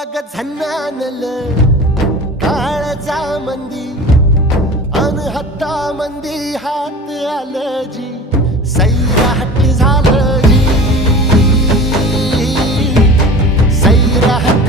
अग झन्नानल काळजा मंदी अन हत्ता मंदी हात आलं जी सैराट झालं जी सैराट